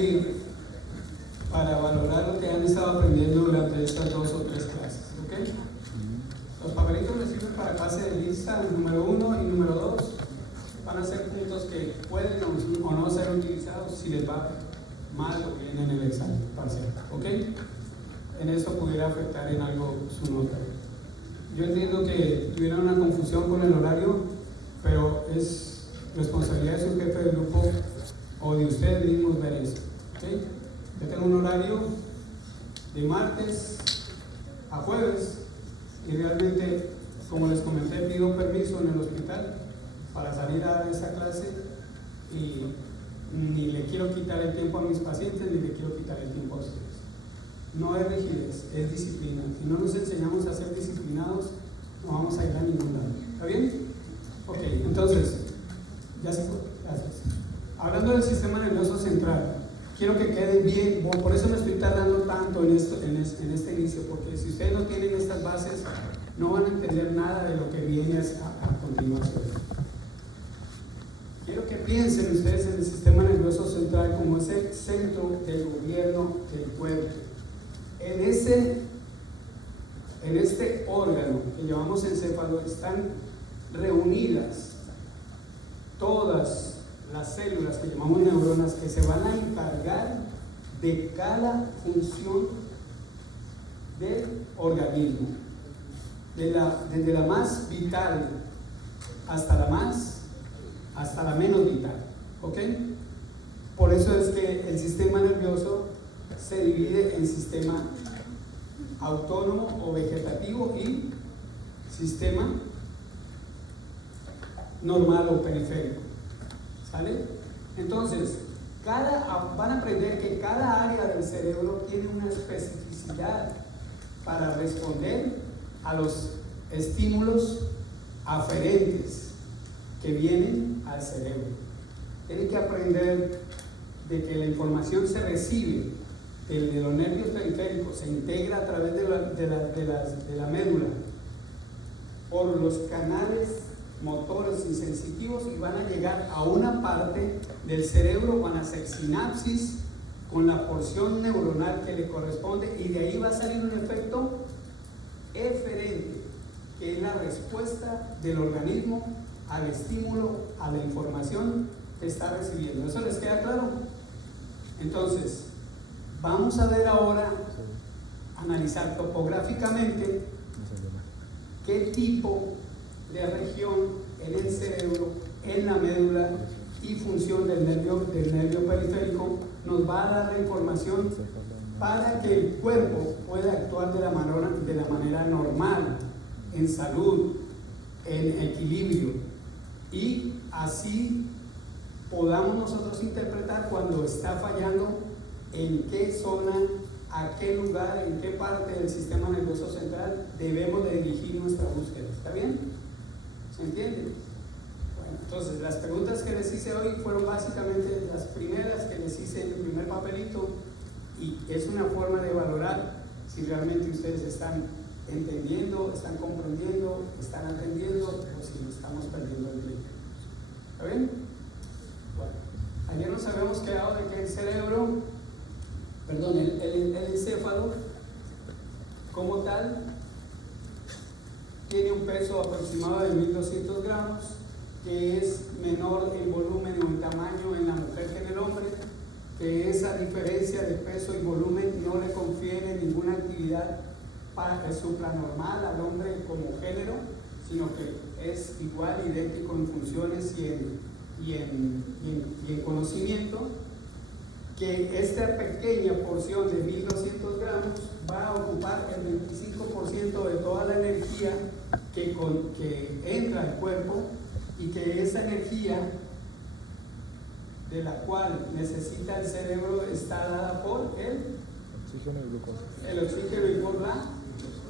servir para valorar lo que han estado aprendiendo durante estas 2 o 3 clases, ¿ok? Los papelitos les sirven para clase de lista número 1 y número 2. Van a ser puntos que pueden o no ser utilizados si les va mal lo que viene en el examen parcial, ¿ok? En esto pudiera afectar en algo su nota. Yo entiendo que tuvieron una confusión con el horario, pero es responsabilidad de su jefe de grupo o de ustedes mismos ver eso, ¿ok? Yo tengo un horario de martes a jueves y realmente, como les comenté, pido permiso en el hospital para salir a dar esa clase y ni le quiero quitar el tiempo a mis pacientes ni le quiero quitar el tiempo a ustedes. No es rigidez, es disciplina. Si no nos enseñamos a ser disciplinados, no vamos a ir a ningún lado. ¿Está bien? Ok, entonces, ya se fue. Gracias. Hablando del sistema nervioso central, quiero que quede bien, por eso me estoy tardando tanto en este inicio, porque si ustedes no tienen estas bases, no van a entender nada de lo que viene a continuación. Quiero que piensen ustedes en el sistema nervioso central como ese centro del gobierno del cuerpo. En este órgano que llamamos encéfalo están reunidas todas las células que llamamos neuronas que se van a encargar de cada función del organismo, desde la más vital hasta la menos vital, ¿ok? Por eso es que el sistema nervioso se divide en sistema autónomo o vegetativo y sistema normal o periférico. ¿Sale? Entonces, van a aprender que cada área del cerebro tiene una especificidad para responder a los estímulos aferentes que vienen al cerebro. Tienen que aprender de que la información se recibe de los nervios periféricos, se integra a través de la médula por los canales motores y sensitivos y van a llegar a una parte del cerebro, van a hacer sinapsis con la porción neuronal que le corresponde y de ahí va a salir un efecto eferente, que es la respuesta del organismo al estímulo, a la información que está recibiendo. ¿Eso les queda claro? Entonces, vamos a ver ahora, analizar topográficamente qué tipo de región en el cerebro, en la médula y función del nervio periférico nos va a dar la información para que el cuerpo pueda actuar de la manera normal, en salud, en equilibrio, y así podamos nosotros interpretar cuando está fallando, en qué zona, a qué lugar, en qué parte del sistema nervioso central debemos de dirigir nuestra búsqueda. ¿Está bien? ¿Se entiende? Bueno, entonces las preguntas que les hice hoy fueron básicamente las primeras que les hice en el primer papelito, y es una forma de valorar si realmente ustedes están entendiendo, están comprendiendo, están atendiendo, o si estamos perdiendo el tiempo. ¿Está bien? Bueno, ayer nos habíamos quedado de que el encéfalo como tal tiene un peso aproximado de 1200 gramos, que es menor en volumen o en tamaño en la mujer que en el hombre, que esa diferencia de peso y volumen no le confiere ninguna actividad supranormal al hombre como género, sino que es igual, idéntico en funciones y en conocimiento, que esta pequeña porción de 1200 gramos va a ocupar el 25% de toda la energía que entra al cuerpo, y que esa energía de la cual necesita el cerebro está dada por el oxígeno y por la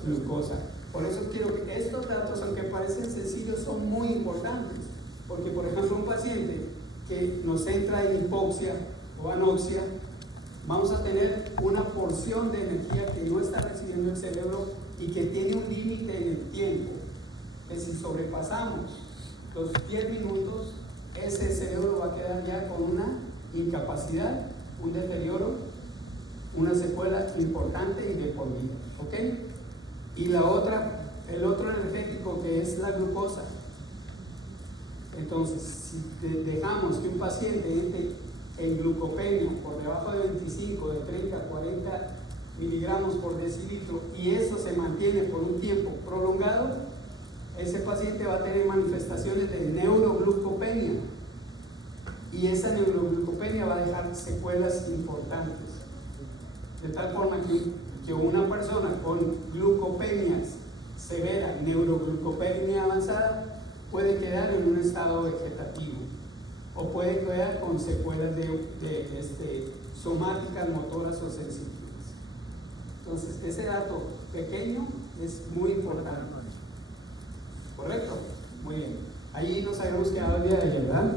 glucosa. Por eso quiero que estos datos, aunque parecen sencillos, son muy importantes, porque por ejemplo un paciente que nos entra en hipoxia o anoxia, vamos a tener una porción de energía que no está recibiendo el cerebro y que tiene un límite en el tiempo, que si sobrepasamos los 10 minutos, ese cerebro va a quedar ya con una incapacidad un deterioro, una secuela importante y de por vida, ¿ok? Y la otra, el otro energético, que es la glucosa. Entonces, si dejamos que un paciente entre en glucopenia por debajo de 25, de 30, 40 miligramos por decilitro, y eso se mantiene por un tiempo prolongado, ese paciente va a tener manifestaciones de neuroglucopenia, y esa neuroglucopenia va a dejar secuelas importantes, de tal forma que una persona con glucopenias severa, neuroglucopenia avanzada, puede quedar en un estado vegetativo o puede quedar con secuelas somáticas, motoras o sensitivas. Entonces, ese dato pequeño es muy importante. ¿Correcto? Muy bien. Ahí nos habíamos quedado el día de ayer, ¿verdad?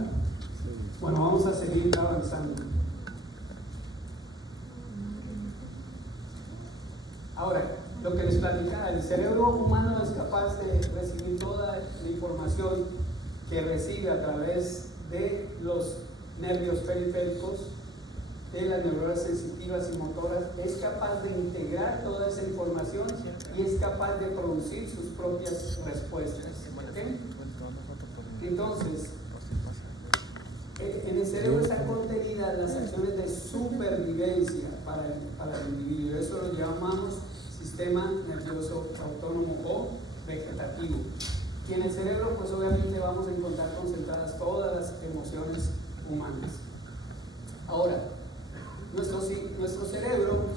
Bueno, vamos a seguir avanzando. Ahora, lo que les platicaba, el cerebro humano es capaz de recibir toda la información que recibe a través de los nervios periféricos, de las neuronas sensitivas y motoras, es capaz de integrar toda esa información y es capaz de producir sus propias respuestas. ¿Okay? Entonces, en el cerebro están contenidas las acciones de supervivencia para el individuo. Eso lo llamamos sistema nervioso autónomo o vegetativo. Y en el cerebro, pues obviamente vamos a encontrar concentradas todas las emociones humanas. Ahora, nuestro cerebro,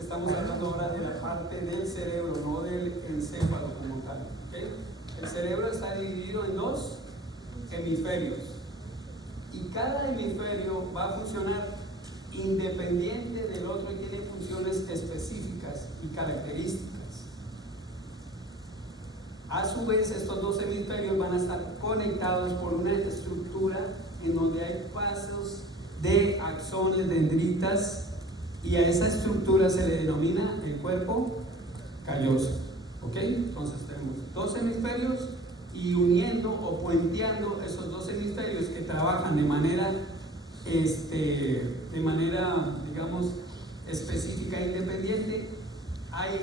estamos hablando ahora de la parte del cerebro, no del encéfalo como tal. ¿Okay? El cerebro está dividido en dos hemisferios. Y cada hemisferio va a funcionar independiente del otro y tiene funciones específicas y características. A su vez, estos dos hemisferios van a estar conectados por una estructura en donde hay pasos de axones, dendritas, y a esa estructura se le denomina el cuerpo calloso. ¿Ok? Entonces tenemos dos hemisferios y uniendo o puenteando esos dos hemisferios que trabajan de manera digamos específica e independiente, hay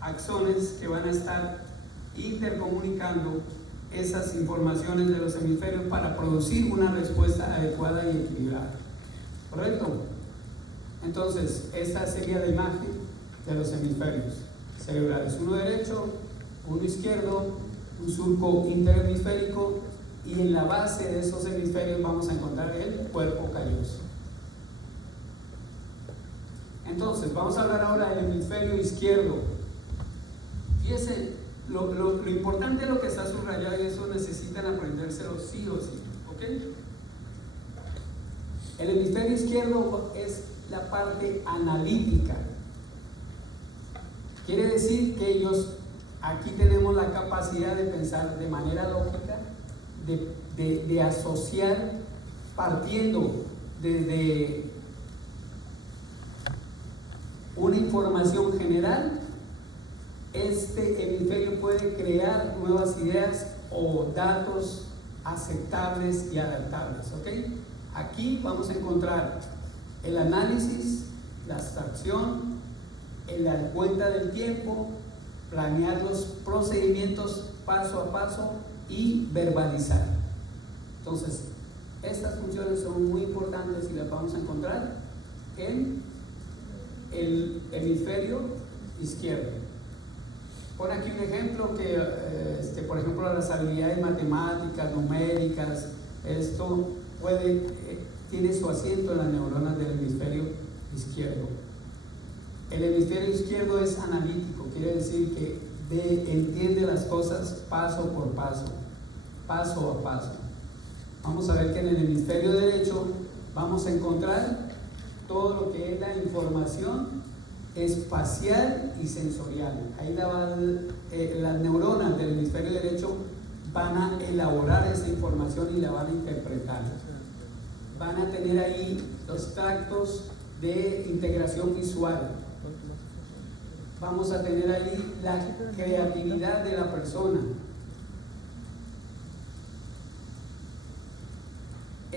axones que van a estar intercomunicando esas informaciones de los hemisferios para producir una respuesta adecuada y equilibrada. ¿Correcto? Entonces, esta sería la imagen de los hemisferios cerebrales: uno derecho, uno izquierdo, un surco interhemisférico, y en la base de esos hemisferios vamos a encontrar el cuerpo calloso. Entonces, vamos a hablar ahora del hemisferio izquierdo. Fíjense, lo importante de lo que está subrayado, y eso necesitan aprendérselo sí o sí. ¿Ok? El hemisferio izquierdo es la parte analítica. Quiere decir que aquí tenemos la capacidad de pensar de manera lógica, de asociar, partiendo desde una información general. Este hemisferio puede crear nuevas ideas o datos aceptables y adaptables. ¿Ok? Aquí vamos a encontrar el análisis, la abstracción, la cuenta del tiempo, planear los procedimientos paso a paso y verbalizar. Entonces, estas funciones son muy importantes y las vamos a encontrar en el hemisferio izquierdo. Pon aquí un ejemplo que, por ejemplo, las habilidades matemáticas, numéricas, esto tiene su asiento en las neuronas del hemisferio izquierdo. El hemisferio izquierdo es analítico, quiere decir que entiende las cosas paso por paso, paso a paso. Vamos a ver que en el hemisferio derecho vamos a encontrar todo lo que es la información espacial y sensorial. Ahí las neuronas del hemisferio derecho van a elaborar esa información y la van a interpretar. Van a tener ahí los tractos de integración visual. Vamos a tener ahí la creatividad de la persona.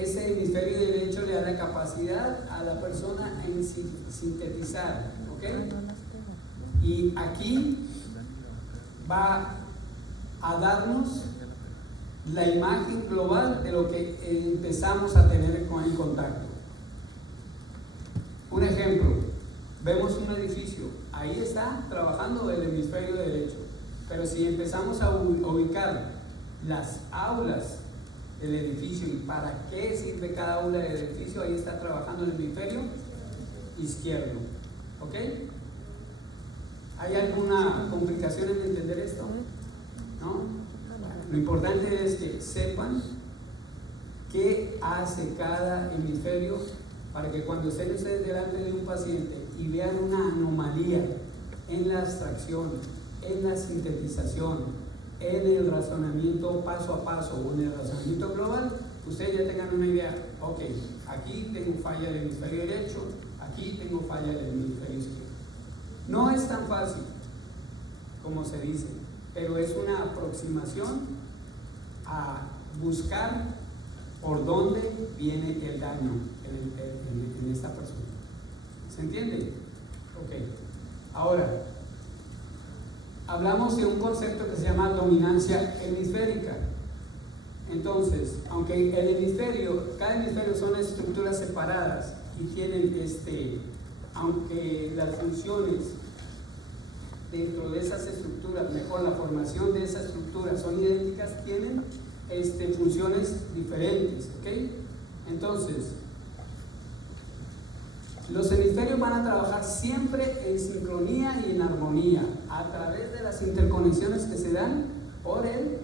ese hemisferio derecho le da la capacidad a la persona en sintetizar, ¿ok? Y aquí va a darnos la imagen global de lo que empezamos a tener con el contacto. Un ejemplo, vemos un edificio, ahí está trabajando el hemisferio derecho, pero si empezamos a ubicar las aulas del edificio y para qué sirve cada aula del edificio, ahí está trabajando el hemisferio izquierdo, ¿ok? ¿Hay alguna complicación en entender esto? ¿No? Lo importante es que sepan qué hace cada hemisferio para que cuando estén ustedes delante de un paciente y vean una anomalía en la abstracción, en la sintetización, en el razonamiento paso a paso o en el razonamiento global, ustedes ya tengan una idea. Ok, aquí tengo falla del hemisferio derecho, aquí tengo falla del hemisferio izquierdo. No es tan fácil como se dice, pero es una aproximación a buscar por dónde viene el daño en esta persona. ¿Se entiende? Ok. Ahora, hablamos de un concepto que se llama dominancia hemisférica. Entonces, aunque cada hemisferio son estructuras separadas y tienen aunque las funciones dentro de esas estructuras, mejor la formación de esas estructuras son idénticas, tienen funciones diferentes, ¿ok? Entonces, los hemisferios van a trabajar siempre en sincronía y en armonía a través de las interconexiones que se dan por el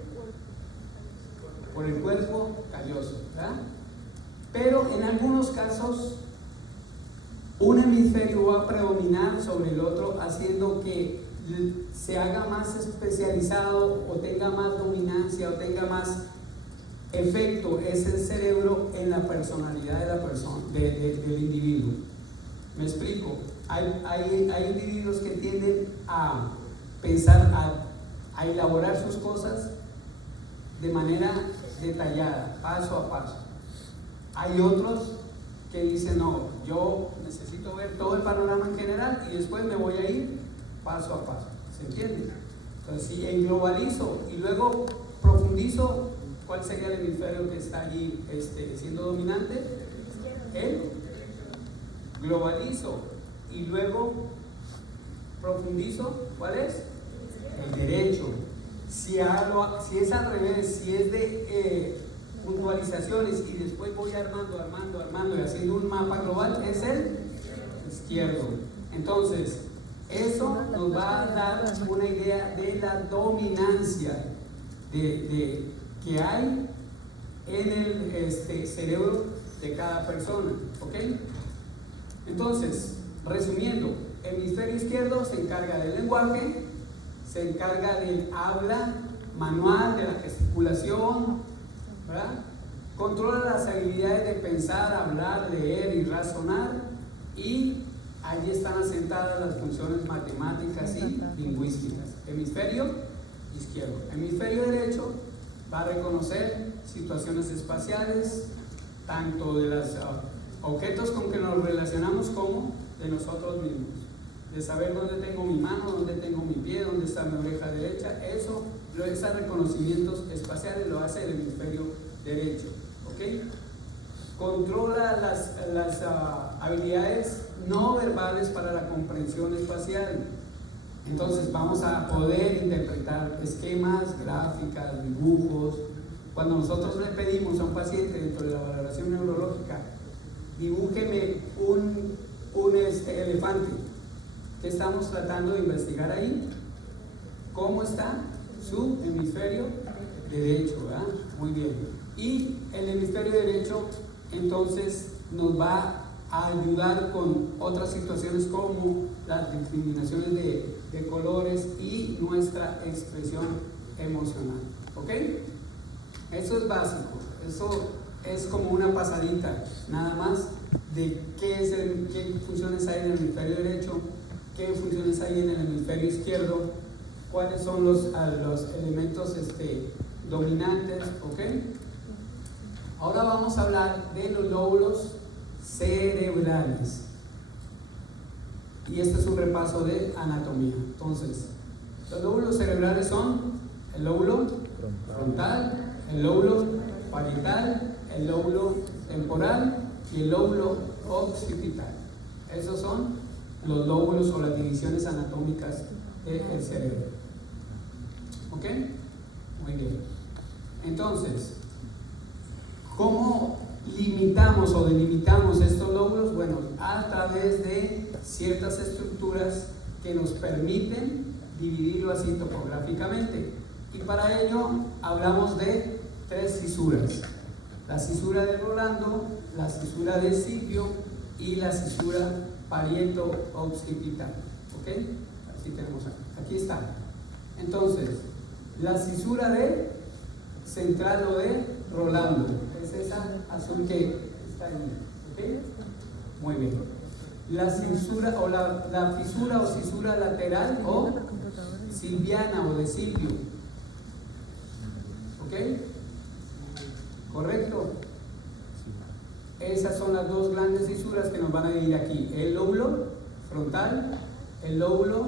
cuerpo calloso, ¿verdad? Pero en algunos casos un hemisferio va a predominar sobre el otro, haciendo que se haga más especializado o tenga más dominancia o tenga más efecto ese cerebro en la personalidad de la persona, del individuo. ¿Me explico? Hay individuos que tienden a pensar, a elaborar sus cosas de manera detallada, paso a paso. Hay otros que dicen, no, yo necesito ver todo el panorama en general y después me voy a ir paso a paso. ¿Se entiende? Entonces, si globalizo y luego profundizo, ¿cuál sería el hemisferio que está allí siendo dominante? El globalizo y luego profundizo, ¿cuál es? El derecho. Si es al revés, si es de puntualizaciones y después voy armando y haciendo un mapa global, es el izquierdo. Entonces, eso nos va a dar una idea de la dominancia que hay en el cerebro de cada persona, ¿ok? Entonces, resumiendo, el hemisferio izquierdo se encarga del lenguaje, se encarga del habla manual, de la gesticulación, ¿verdad? Controla las habilidades de pensar, hablar, leer y razonar, y allí están asentadas las funciones matemáticas y lingüísticas. Hemisferio izquierdo. Hemisferio derecho va a reconocer situaciones espaciales, tanto de los objetos con que nos relacionamos como de nosotros mismos. De saber dónde tengo mi mano, dónde tengo mi pie, dónde está mi oreja derecha, esos reconocimientos espaciales lo hace el hemisferio derecho, ¿ok? Controla las habilidades no verbales para la comprensión espacial. Entonces vamos a poder interpretar esquemas, gráficas, dibujos. Cuando nosotros le pedimos a un paciente dentro de la valoración neurológica, dibújeme un elefante, ¿qué estamos tratando de investigar ahí? ¿Cómo está su hemisferio derecho? ¿Verdad? Muy bien. Y el hemisferio derecho entonces nos va a ayudar con otras situaciones como las discriminaciones de colores y nuestra expresión emocional, ¿ok? Eso es básico, eso es como una pasadita nada más de qué funciones hay en el hemisferio derecho, qué funciones hay en el hemisferio izquierdo, cuáles son los elementos dominantes, ¿ok? Ahora vamos a hablar de los lóbulos cerebrales. Y este es un repaso de anatomía. Entonces, los lóbulos cerebrales son el lóbulo frontal, el lóbulo parietal, el lóbulo temporal y el lóbulo occipital. Esos son los lóbulos o las divisiones anatómicas del cerebro. ¿Ok? Muy bien. Entonces, ¿cómo limitamos o delimitamos estos lóbulos? Bueno, a través de ciertas estructuras que nos permiten dividirlo así topográficamente. Y para ello hablamos de 3 cisuras: la cisura de Rolando, la cisura de Silvio y la cisura parieto-occipital. ¿Ok? Así tenemos aquí está. Entonces, la cisura de central o de Rolando es esa azul que está ahí. ¿Ok? Muy bien. La cisura o la fisura o cisura lateral o silviana o de Silvio. ¿Ok? ¿Correcto? Esas son las 2 grandes fisuras que nos van a dividir aquí: el lóbulo frontal, el lóbulo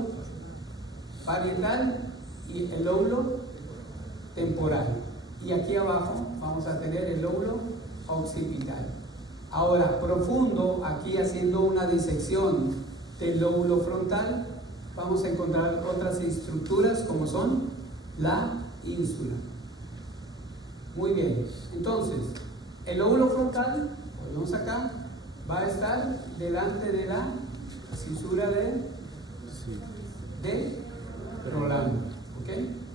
parietal y el lóbulo temporal. Y aquí abajo vamos a tener el lóbulo occipital. Ahora, profundo, aquí haciendo una disección del lóbulo frontal, vamos a encontrar otras estructuras como son la ínsula. Muy bien, entonces, el lóbulo frontal, volvemos acá, va a estar delante de la cisura de Rolando. ¿Ok?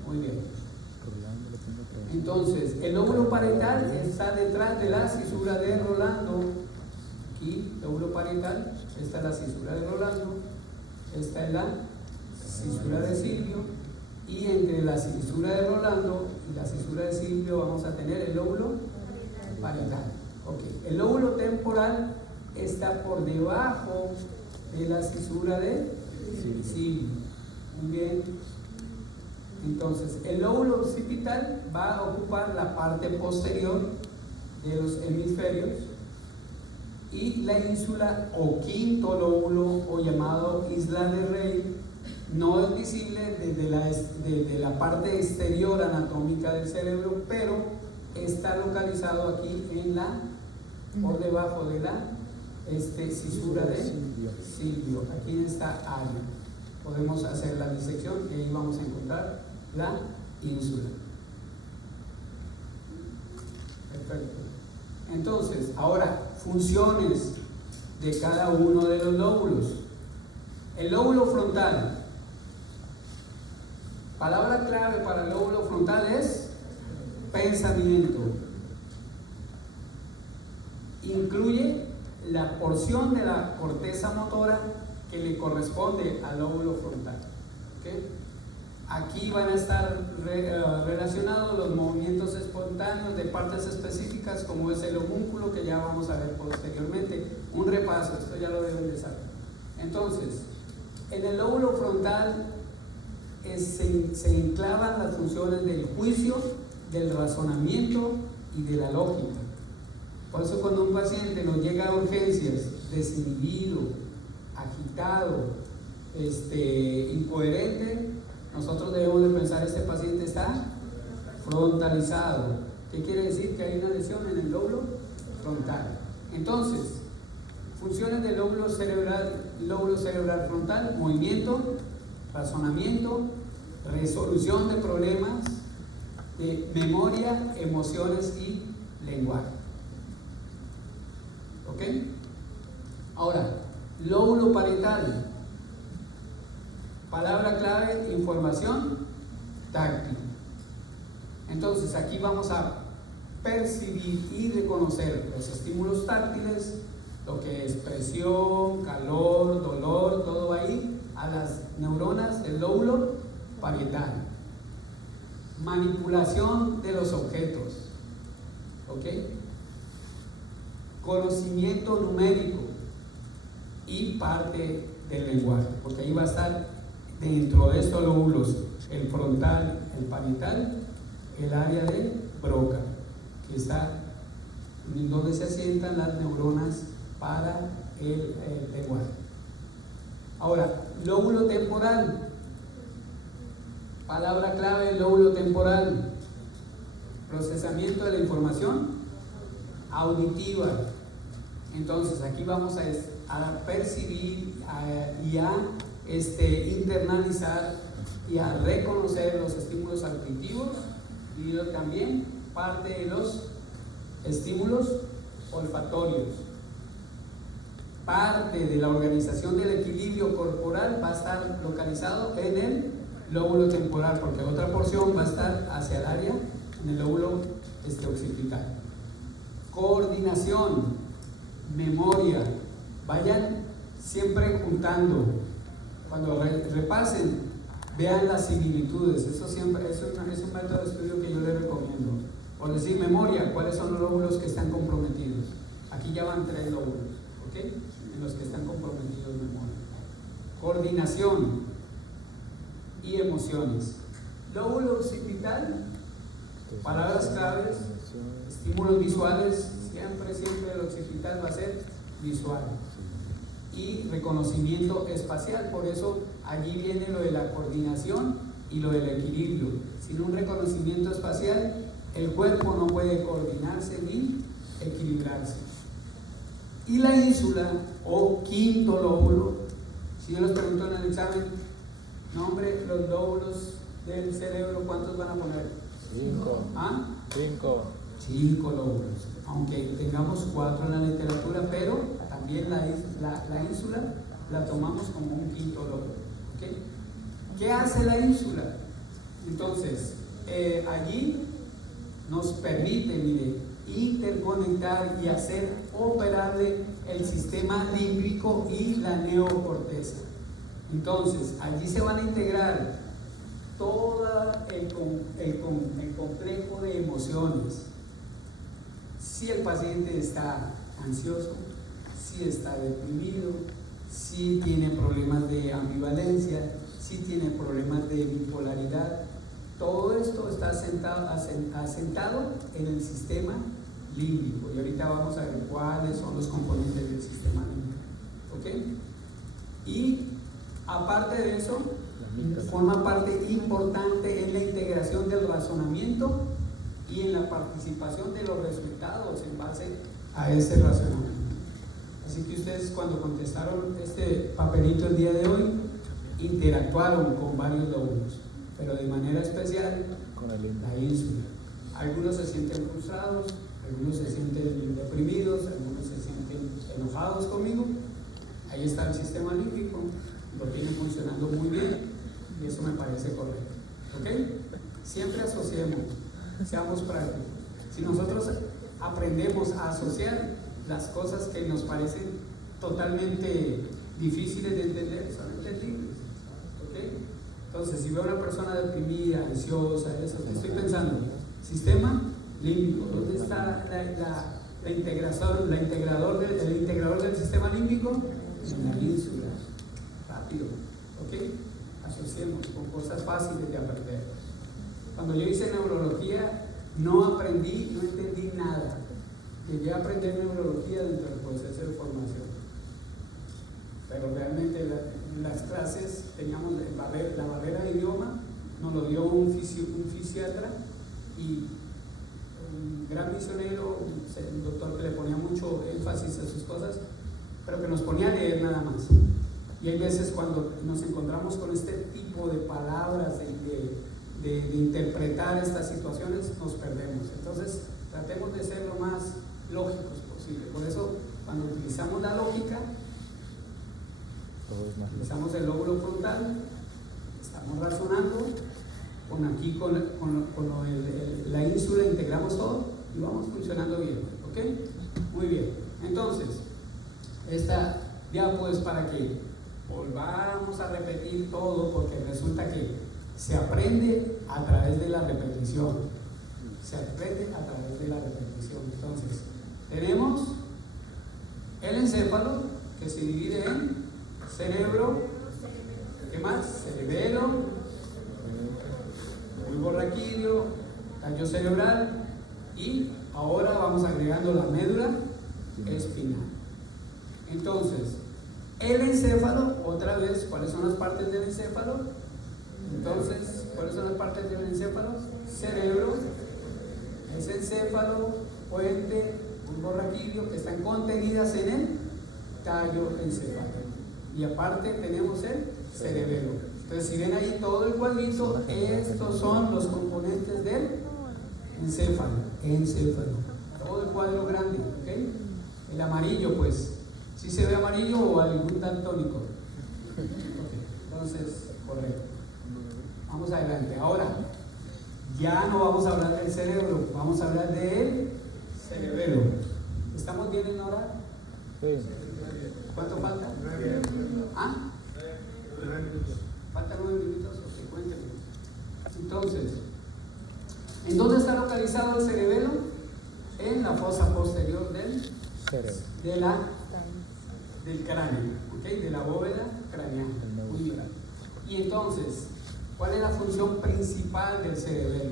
Muy bien. Entonces, el lóbulo parietal está detrás de la cisura de Rolando. Aquí, lóbulo parietal, esta es la cisura de Rolando, esta es la cisura de Silvio, y entre la cisura de Rolando y la cisura de Silvio vamos a tener el lóbulo parietal. Okay. El lóbulo temporal está por debajo de la cisura de Silvio. Muy bien. Entonces, el lóbulo occipital va a ocupar la parte posterior de los hemisferios, y la ínsula o quinto lóbulo, o llamado isla de Rey, no es visible desde la parte exterior anatómica del cerebro, pero está localizado aquí por debajo de la cisura de Silvio, aquí en esta área. Podemos hacer la disección y ahí vamos a encontrar la ínsula. Perfecto. Entonces, ahora, funciones de cada uno de los lóbulos. El lóbulo frontal. Palabra clave para el lóbulo frontal es pensamiento. Incluye la porción de la corteza motora que le corresponde al lóbulo frontal. ¿Okay? Aquí van a estar relacionados los movimientos espontáneos de partes específicas, como es el homúnculo, que ya vamos a ver posteriormente. Un repaso, esto ya lo deben de saber. Entonces, en el lóbulo frontal se enclavan las funciones del juicio, del razonamiento y de la lógica. Por eso, cuando un paciente nos llega a urgencias desinhibido, agitado, incoherente, nosotros debemos de pensar: este paciente está frontalizado. ¿Qué quiere decir? Que hay una lesión en el lóbulo frontal. Entonces, funciones del lóbulo cerebral frontal: movimiento, razonamiento, resolución de problemas, de memoria, emociones y lenguaje. ¿Ok? Ahora, lóbulo parietal. Palabra clave: información táctil. Entonces, aquí vamos a percibir y reconocer los estímulos táctiles, lo que es presión, calor, dolor, todo va a ir a las neuronas del lóbulo parietal. Manipulación de los objetos. ¿Ok? Conocimiento numérico y parte del lenguaje, porque ahí va a estar dentro de estos lóbulos, el frontal, el parietal, el área de Broca, que está en donde se asientan las neuronas para el lenguaje. Ahora, lóbulo temporal. Palabra clave: lóbulo temporal. Procesamiento de la información auditiva. Entonces, aquí vamos a percibir y a internalizar y a reconocer los estímulos auditivos, y también parte de los estímulos olfatorios. Parte de la organización del equilibrio corporal va a estar localizado en el lóbulo temporal, porque otra porción va a estar hacia el área en el lóbulo occipital. Coordinación, memoria. Vayan siempre juntando. Cuando repasen, vean las similitudes. Eso siempre es un método de estudio que yo les recomiendo. Por decir, memoria, ¿cuáles son los lóbulos que están comprometidos? Aquí ya van 3 lóbulos, ¿ok? En los que están comprometidos en memoria. Coordinación y emociones. Lóbulo occipital, palabras claves, estímulos visuales. Siempre el occipital va a ser visual. Y reconocimiento espacial. Por eso allí viene lo de la coordinación y lo del equilibrio. Sin un reconocimiento espacial, el cuerpo no puede coordinarse ni equilibrarse. Y la ínsula o quinto lóbulo, si yo les pregunto en el examen, nombre los lóbulos del cerebro, ¿cuántos van a poner? 5. ¿Ah? 5 lóbulos, aunque tengamos 4 en la literatura, pero también la ínsula la tomamos como un quinto lóbulo. ¿Okay? ¿Qué hace la ínsula? Entonces, allí nos permite, mire, interconectar y hacer operable el sistema límbico y la neocorteza. Entonces, allí se van a integrar todo el complejo de emociones. Si el paciente está ansioso, si está deprimido, si tiene problemas de ambivalencia, si tiene problemas de bipolaridad, todo esto está asentado en el sistema límbico. Y ahorita vamos a ver cuáles son los componentes del sistema límbico. ¿Ok? Y aparte de eso, forma parte importante en la integración del razonamiento y en la participación de los resultados en base a ese razonamiento. Así que ustedes, cuando contestaron este papelito el día de hoy, interactuaron con varios lóbulos, pero de manera especial con la ínsula. Algunos se sienten frustrados, algunos se sienten deprimidos, algunos se sienten enojados conmigo. Ahí está el sistema límbico, lo tiene funcionando muy bien, y eso me parece correcto. ¿Ok? Siempre asociemos, seamos prácticos. Si nosotros aprendemos a asociar las cosas que nos parecen totalmente difíciles de entender, son entendibles. ¿Ok? Entonces, si veo a una persona deprimida, ansiosa, eso, estoy pensando, sistema límbico, ¿dónde está el integrador del sistema límbico? En la ínsula. Rápido. ¿Ok? Asociemos con cosas fáciles de aprender. Cuando yo hice neurología, no entendí nada. Llegué a aprender neurología dentro del proceso de formación. Pero realmente en las clases teníamos la barrera de idioma, nos lo dio un fisiatra y un gran misionero, un doctor que le ponía mucho énfasis a sus cosas, pero que nos ponía a leer nada más. Y hay veces cuando nos encontramos con este tipo de palabras, de interpretar estas situaciones, nos perdemos. Entonces, tratemos de ser lo más lógicos posible. Por eso, cuando utilizamos la lógica, utilizamos el lóbulo frontal, estamos razonando, con la ínsula integramos todo y vamos funcionando bien. ¿Ok? Muy bien. Entonces, esta diapo es para que volvamos a repetir todo, porque resulta que se aprende a través de la repetición. Se aprende a través de la repetición. Entonces, tenemos el encéfalo, que se divide en cerebro, ¿qué más? Cerebelo, bulbo raquídeo, tallo cerebral y Ahora vamos agregando la médula espinal. Entonces, el encéfalo, otra vez, ¿cuáles son las partes del encéfalo? Entonces, ¿cuáles son las partes del encéfalo? Cerebro, es encéfalo, puente, bulbo raquídeo, que están contenidas en el tallo encefálico. Y aparte tenemos el cerebelo. Entonces, si ven ahí todo el cuadrito, estos son los componentes del encéfalo. Todo el cuadro grande, ¿ok? El amarillo, pues, ¿sí se ve amarillo o algún daltónico? Okay. Entonces, correcto. Vamos adelante. Ahora, ya no vamos a hablar del cerebro, vamos a hablar del cerebelo. ¿Estamos bien en hora? Sí. ¿Cuánto falta? ¿Ah? ¿Faltan 9 minutos? Ok, cuéntenme. Entonces, ¿en dónde está localizado el cerebelo? En la fosa posterior del cráneo, ¿okay? De la bóveda craneal. Muy bien. Y entonces, ¿cuál es la función principal del cerebelo?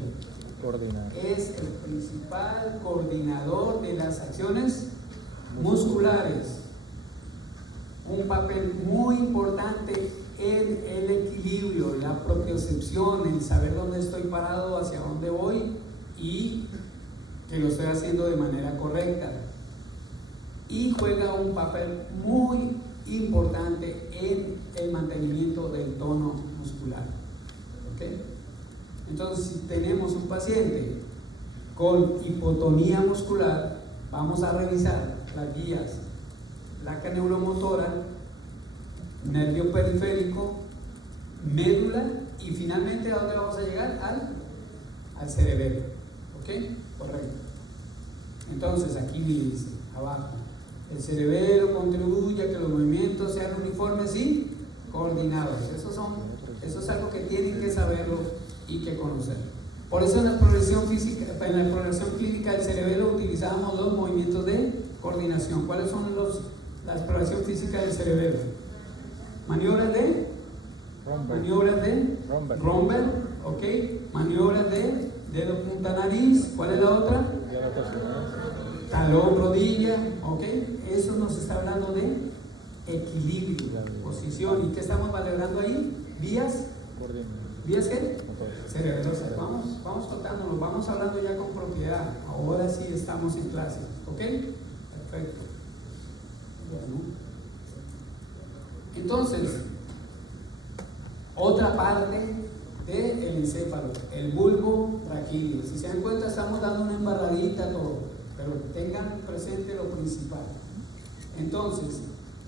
Coordinar. Es el principal coordinador de las acciones musculares. Un papel muy importante en el equilibrio, la propiocepción, en saber dónde estoy parado, hacia dónde voy y que lo estoy haciendo de manera correcta. Y juega un papel muy importante en el mantenimiento del tono muscular. ¿Okay? Entonces, si tenemos un paciente con hipotonía muscular, vamos a revisar las guías, placa neuromotora, nervio periférico, médula y finalmente ¿a dónde vamos a llegar? Al cerebelo. ¿Ok? Correcto. Entonces, aquí dice, abajo, el cerebelo contribuye a que los movimientos sean uniformes y coordinados. Eso es algo que tienen que saberlo y que conocer. Por eso en la progresión clínica del cerebelo utilizábamos los movimientos de coordinación. ¿Cuáles son la exploración física del cerebelo? Maniobras de Romberg, ¿ok? Maniobras de dedo punta nariz. ¿Cuál es la otra? Talón, rodilla, ¿ok? Eso nos está hablando de equilibrio, posición. ¿Y qué estamos valorando ahí? Vías. ¿Vías qué? Cerebrosas. Vamos tocándonos, vamos hablando ya con propiedad. Ahora sí estamos en clase, ¿ok? Perfecto. Bueno. Entonces, otra parte del encéfalo, el bulbo raquídeo. Si se dan cuenta, estamos dando una embarradita a todo, pero tengan presente lo principal. Entonces,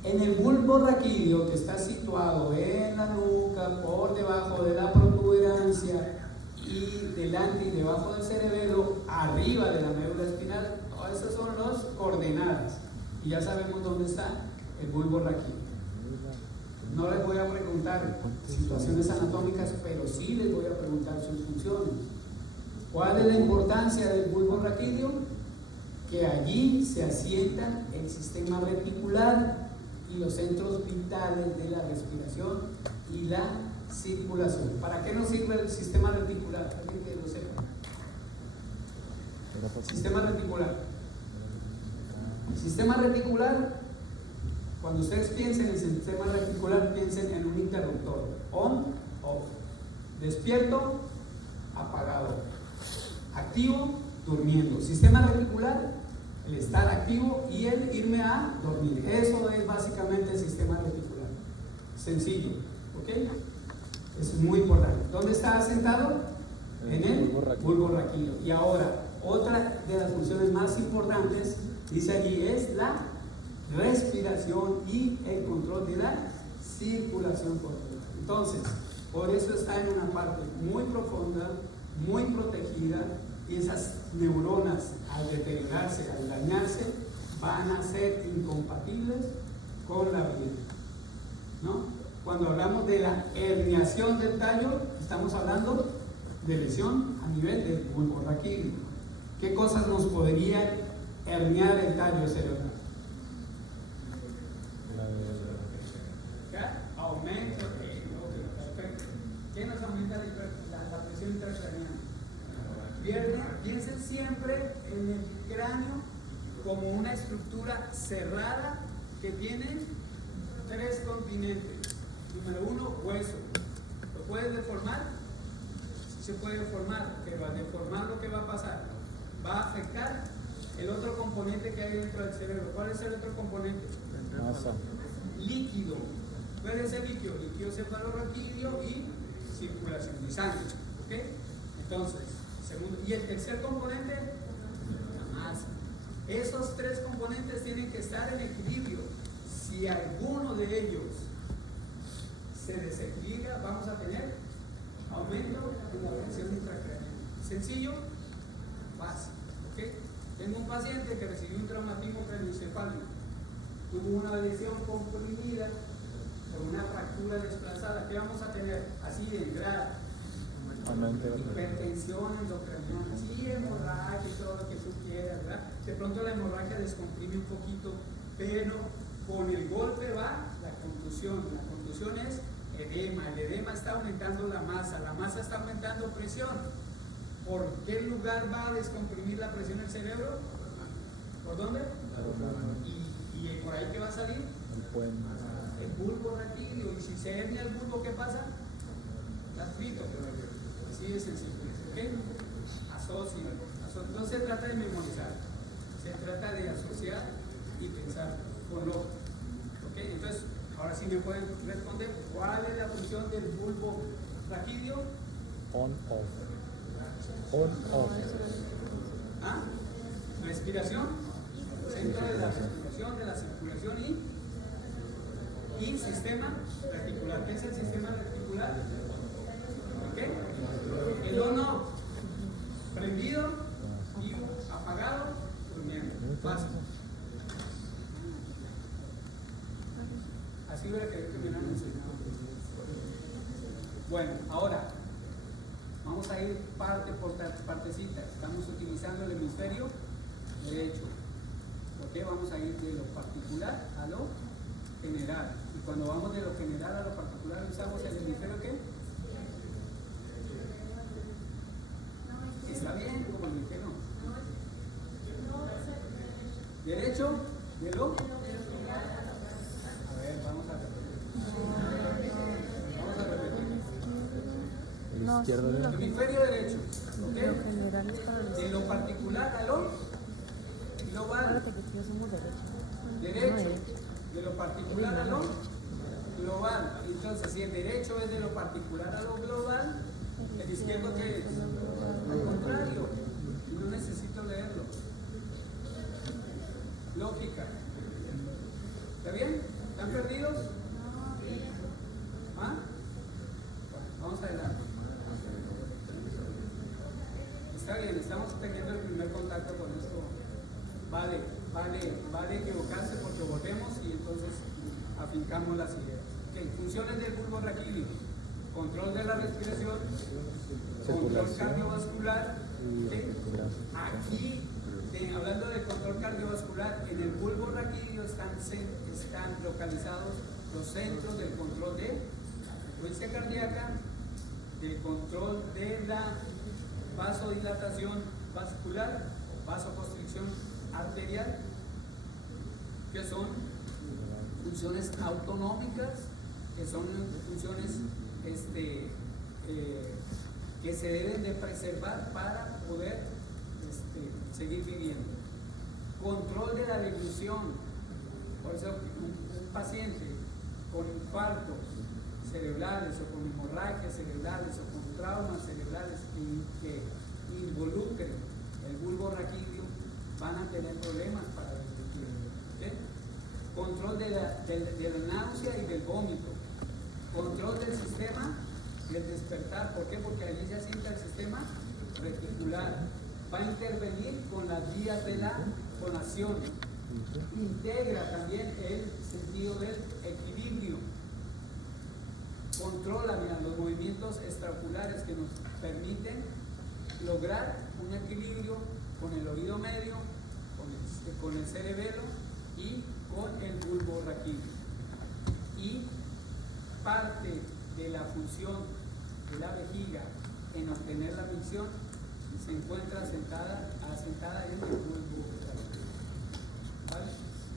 en el bulbo raquídeo, que está situado en la nuca, por debajo de la protuberancia y delante y debajo del cerebelo, arriba de la médula espinal, todas esas son las coordenadas. Y ya sabemos dónde está el bulbo raquídeo. No les voy a preguntar situaciones anatómicas, pero sí les voy a preguntar sus funciones. ¿Cuál es la importancia del bulbo raquídeo? Que allí se asienta el sistema reticular y los centros vitales de la respiración y la circulación. ¿Para qué nos sirve el sistema reticular? ¿Alguien que lo sepa? Sistema reticular. El sistema reticular, cuando ustedes piensen en el sistema reticular, piensen en un interruptor, on, off, despierto, apagado, activo, durmiendo. Sistema reticular, el estar activo y el irme a dormir. Eso es básicamente el sistema reticular. Sencillo, ¿ok? Eso es muy importante. ¿Dónde está asentado? En el bulbo raquídeo. Y ahora, otra de las funciones más importantes, dice allí, es la respiración y el control de la circulación corporal. Entonces, por eso está en una parte muy profunda, muy protegida, y esas neuronas, al deteriorarse, al dañarse, van a ser incompatibles con la vida, ¿no? Cuando hablamos de la herniación del tallo, estamos hablando de lesión a nivel del bulbo raquídeo. ¿Qué cosas nos podrían herniar el tallo cerebral? Aumento, perfecto. ¿Qué nos aumenta la presión intracraneal? Piensen siempre en el cerrada que tiene 3 continentes. Número 1, hueso. ¿Lo puedes deformar? Sí se puede deformar, pero al deformar, lo que va a pasar, va a afectar el otro componente que hay dentro del cerebro. ¿Cuál es el otro componente? Masa. Líquido. Puede ser líquido cefalorraquídeo y circulación y sangre. ¿Ok? Entonces, segundo. Y el tercer componente, la masa. Esos 3 componentes tienen que estar en equilibrio. Si alguno de ellos se desequilibra, vamos a tener aumento en la presión intracraneal. Sencillo, fácil. ¿Okay? Tengo un paciente que recibió un traumatismo craneoencefálico, tuvo una lesión comprimida por una fractura desplazada. ¿Qué vamos a tener? Así de entrada. Hipertensión endocraniana, sí, hemorragia y todo lo que tú quieras, ¿verdad? De pronto la hemorragia descomprime un poquito, pero con el golpe va la contusión. La contusión es edema. El edema está aumentando la masa está aumentando presión. ¿Por qué lugar va a descomprimir la presión del cerebro? ¿Por dónde? ¿Y por ahí qué va a salir? El bulbo raquídeo. Y si se hernia el bulbo, ¿qué pasa? Está frito. Así de sencillo. ¿Okay? Asocia. No se trata de memorizar, se trata de asociar y pensar con lo. ¿Okay? Entonces, ahora sí me pueden responder cuál es la función del bulbo raquídeo. On-off. On-off. ¿Ah? Respiración, centro de la respiración, de la circulación y sistema reticular. ¿Qué es el sistema reticular? ¿Ok? El on-off, prendido y apagado, durmiendo. Fácil. Así hubiera que me lo han enseñado. Bueno, ahora vamos a ir parte por partecita. Estamos utilizando el hemisferio derecho. ¿Ok? Vamos a ir de lo particular a lo general. Y cuando vamos de lo general a lo particular, usamos el hemisferio ¿qué? Está bien, como lo dijeron. Derecho de lo. A ver, vamos a repetir. El izquierdo de Hemisferio derecho. ¿Ok? De lo particular a lo global. Derecho. De lo particular a lo global. Entonces, si el derecho es de lo particular a lo global, el izquierdo ¿qué es? Al contrario. No necesito leerlo. Lógica. ¿Está bien? ¿Están perdidos? ¿Ah? Vamos adelante. Está bien, estamos teniendo el primer contacto con esto. Vale equivocarse porque volvemos y entonces afincamos las ideas. Okay. Funciones del bulbo raquídeo: control de la respiración, control cardiovascular. Okay. Aquí, hablando de control cardiovascular, en el bulbo raquídeo están localizados los centros del control de la frecuencia cardíaca, del control de la vasodilatación vascular, vasoconstricción arterial, que son funciones autonómicas, que son funciones que se deben de preservar para poder seguir viviendo. Control de la deglución. Por eso un paciente con infartos cerebrales o con hemorragias cerebrales o con traumas cerebrales que involucren el bulbo raquídeo van a tener problemas para deglutir. ¿Okay? Control de la náusea y del vómito. Control del sistema del despertar. ¿Por qué? Porque allí se asienta el sistema reticular. Va a intervenir con las vías de la fonación. Integra también el sentido del equilibrio. Controla los movimientos extraoculares que nos permiten lograr un equilibrio con el oído medio, con el cerebelo y con el bulbo raquídeo. Y parte de la función de la vejiga en obtener la micción se encuentra asentada en el bulbo raquídeo. ¿Vale?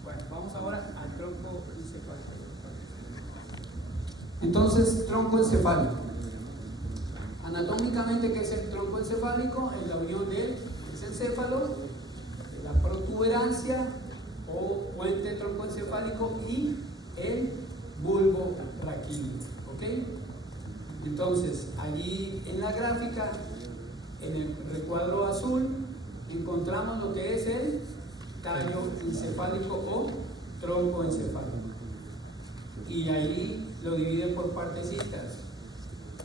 Bueno. Vamos ahora al tronco encefálico. Entonces, tronco encefálico. Anatómicamente, ¿qué es el tronco encefálico? Es la unión del encéfalo, de la protuberancia o puente troncoencefálico y el bulbo raquídeo. ¿Ok? Entonces, allí en la gráfica, en el recuadro azul, encontramos lo que es el tallo encefálico o tronco encefálico. Y ahí lo divide por partecitas,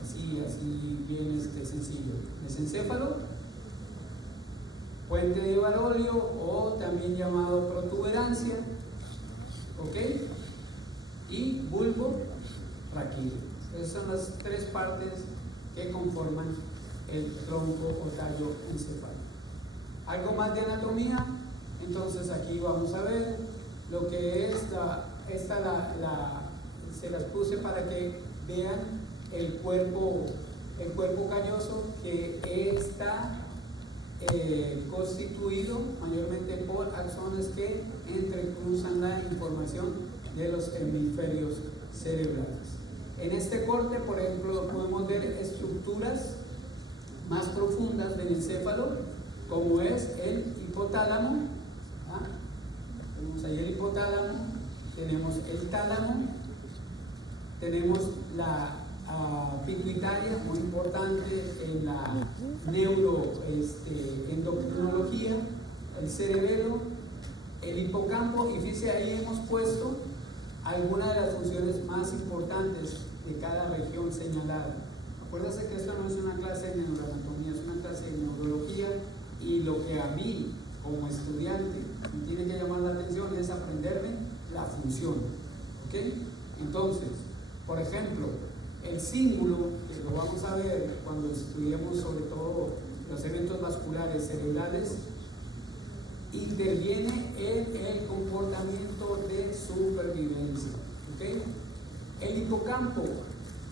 así bien sencillo. Mesencéfalo, puente de Barolio o también llamado protuberancia, ¿ok? Y bulbo raquídeo. Esas son las tres partes que conforman el tronco o tallo encefálico. Algo más de anatomía, entonces aquí vamos a ver lo que es se las puse para que vean el cuerpo calloso, que está constituido mayormente por axones que entrecruzan la información de los hemisferios cerebrales. En este corte, por ejemplo, podemos ver estructuras más profundas del encéfalo, como es el hipotálamo. Tenemos ahí el hipotálamo, tenemos el tálamo, tenemos la pituitaria, muy importante en la neuroendocrinología, el cerebelo, el hipocampo, y fíjense, ahí hemos puesto algunas de las funciones más importantes de cada región señalada. Acuérdense que esto no es una clase de neuroanatomía, es una clase de neurología, y lo que a mí como estudiante me tiene que llamar la atención es aprenderme la función. ¿Ok? Entonces, por ejemplo, el cíngulo, que lo vamos a ver cuando estudiemos sobre todo los eventos vasculares cerebrales, interviene en el comportamiento de supervivencia. ¿Okay? El hipocampo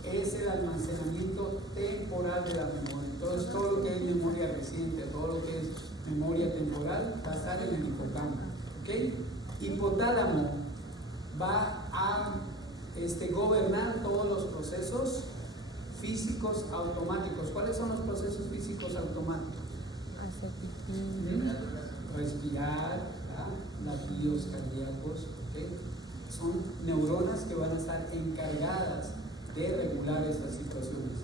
es el almacenamiento temporal de la memoria. Entonces, todo lo que es memoria reciente, todo lo que es memoria temporal, va a estar en el hipocampo. ¿Okay? Hipotálamo va a gobernar todos los procesos físicos automáticos. ¿Cuáles son los procesos físicos automáticos? Respirar, latidos cardíacos, ¿okay? Son neuronas que van a estar encargadas de regular estas situaciones.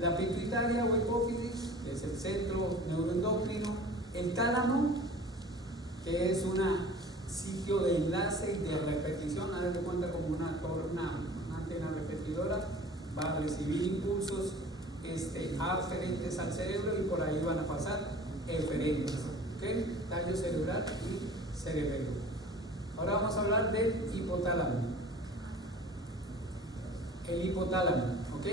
La pituitaria o hipófisis, que es el centro neuroendocrino, el tálamo, que es un sitio de enlace y de repetición, haz de cuenta como una antena repetidora, va a recibir impulsos aferentes al cerebro y por ahí van a pasar eferentes. ¿Okay? Tallo cerebral y cerebelo. Ahora vamos a hablar del hipotálamo. El hipotálamo, ¿ok?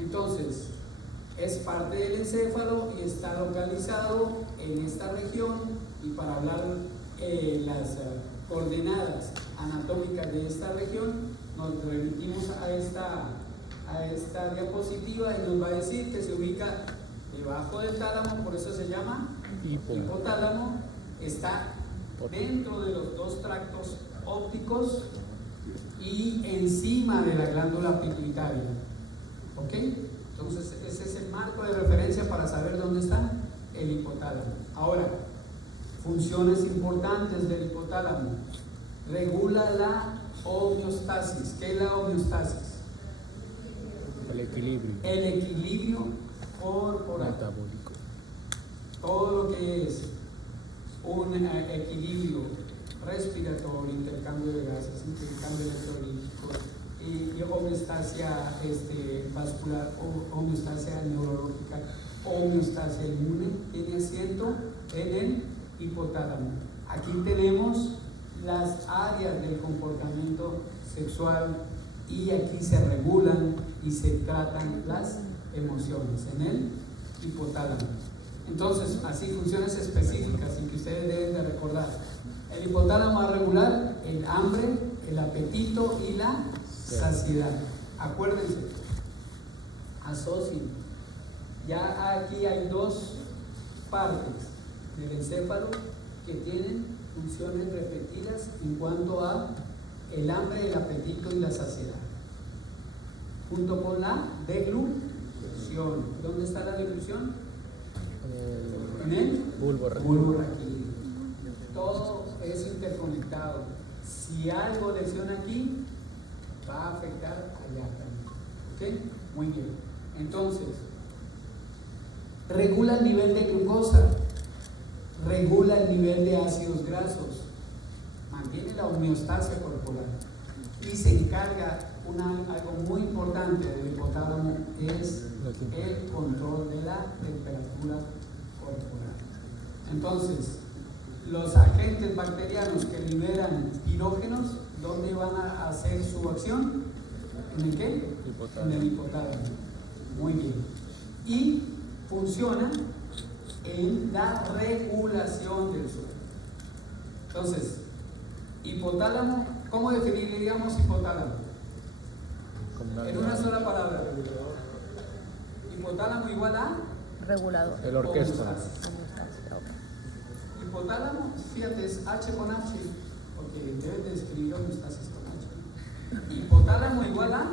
Entonces, es parte del encéfalo y está localizado en esta región, y para hablar las coordenadas anatómicas de esta región, nos remitimos a esta diapositiva y nos va a decir que se ubica debajo del tálamo, por eso se llama hipotálamo. Está dentro de los dos tractos ópticos y encima de la glándula pituitaria. ¿Ok? Entonces, ese es el marco de referencia para saber dónde está el hipotálamo. Ahora, funciones importantes del hipotálamo: regula la homeostasis. ¿Qué es la homeostasis? El equilibrio. El equilibrio corporal. Metabólico. Todo lo que es un equilibrio respiratorio, intercambio de gases, intercambio electrolíticos, y homeostasia vascular, homeostasia neurológica, homeostasia inmune, tiene asiento en el hipotálamo. Aquí tenemos las áreas del comportamiento sexual y aquí se regulan y se tratan las emociones en el hipotálamo. Entonces, así, funciones específicas y que ustedes deben de recordar. El hipotálamo va a regular el hambre, el apetito y la saciedad. Acuérdense, asocien. Ya aquí hay dos partes del encéfalo que tienen funciones repetidas en cuanto a el hambre, el apetito y la saciedad, junto con la deglución. ¿Dónde está la deglución? En el Bulbo bulbo raquídeo. Todo es interconectado. Si algo lesiona aquí, va a afectar allá también. ¿Ok? Muy bien. Entonces, regula el nivel de glucosa, regula el nivel de ácidos grasos, mantiene la homeostasia corporal y se encarga algo muy importante del hipotálamo, es el control de la temperatura corporal. Entonces, los agentes bacterianos que liberan pirógenos, ¿dónde van a hacer su acción? ¿En el qué? En el hipotálamo. Muy bien. Y funciona en la regulación del sueño. Entonces, hipotálamo, ¿cómo definiríamos hipotálamo? En una sola palabra. Hipotálamo igual a Regulador. El orquesta. homeostasis. Hipotálamo, fíjate, es H con H, porque debes de escribir homeostasis con H. Hipotálamo igual a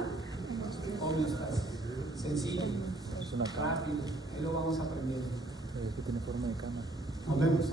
homeostasis. Sencillo, Es una cámara. rápido, ahí lo vamos a aprender. Que tiene forma de cámara. Nos vemos.